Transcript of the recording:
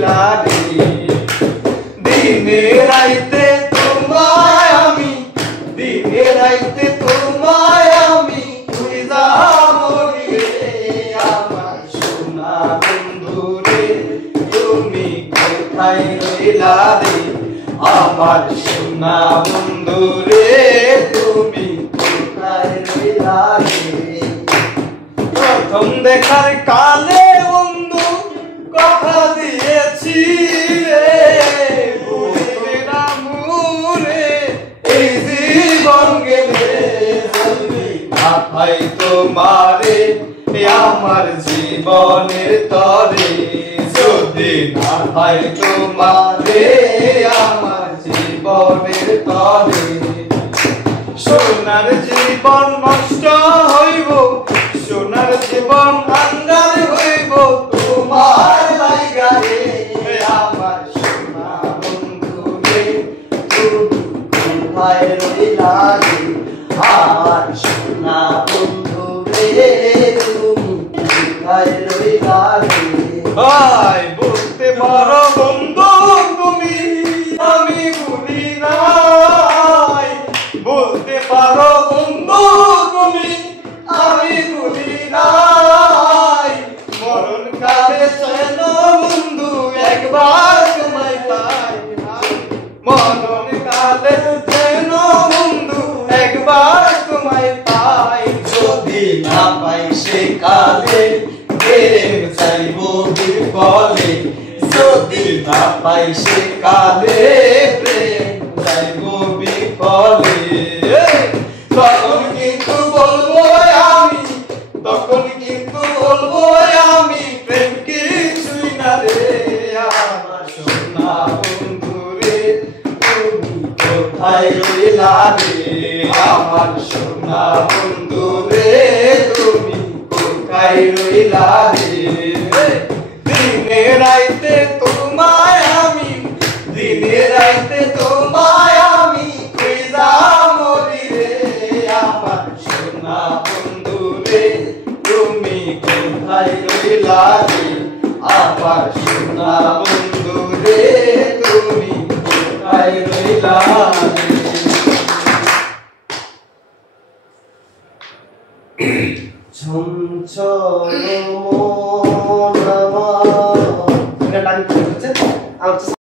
রইলা রে দিনে রাইতে তোমায় আমি দিনে রাইতে তোমায় আমি খুঁজা মরি রে আমার সোনা বন্ধু রে তুমি কোথায় রইলা রে আমার সোনা বন্ধু রে তুমি কোথায় রইলা রে প্রথম দেখার কালে বন্ধু কথা দিয়েছি রে ভুলিবে না মুরে এই জীবন গেলে চলবে না ভাই তোমারে আমার জীবনের তরে যদি না ভাই তোমারে আমার জীবনের তরে সোনার জীবন নষ্ট হইব সোনার জীবন আন্ধার হইব তোমার লাইগা রে আমার সোনা বন্ধু রে তুমি কোথায় রইলা রে আমার সোনা বন্ধু রে তুমি কোথায় রইলা রে ভাই বুঝতে পারো বন্ধু তুমি আমি ভুলি নাই বলতে পারো বন্ধু তুমি আমি ভুলি নাই মরণ কালে যেন বন্ধু একবার তোমায় পাই মরণ কালে যেন বন্ধু একবার তোমায় পাই যদি না পাই সে কালে প্রেম চাইব বিফলে যদি না পাই সে কালে প্রেম চাইব বিফলে তখন কিন্তু বলবো আমি তখন কিন্তু বলবো আমি প্রেম কিছুই না রে আমার সোনা বন্ধু রে তুমি কোথায় রইলা রে আমার সোনা বন্ধু রে তুমি কোথায় রইলা রে দিনে রাইতে তোমায় আমি দিনে রাইতে তোমায় আমি খুঁজা মরি রে আমার সোনা বন্ধু রে তুমি কোথায় রইলা রে আমার সোনা বন্ধু রে তুমি কোথায় রইলা রে ঝঞ্ঝর মন আমার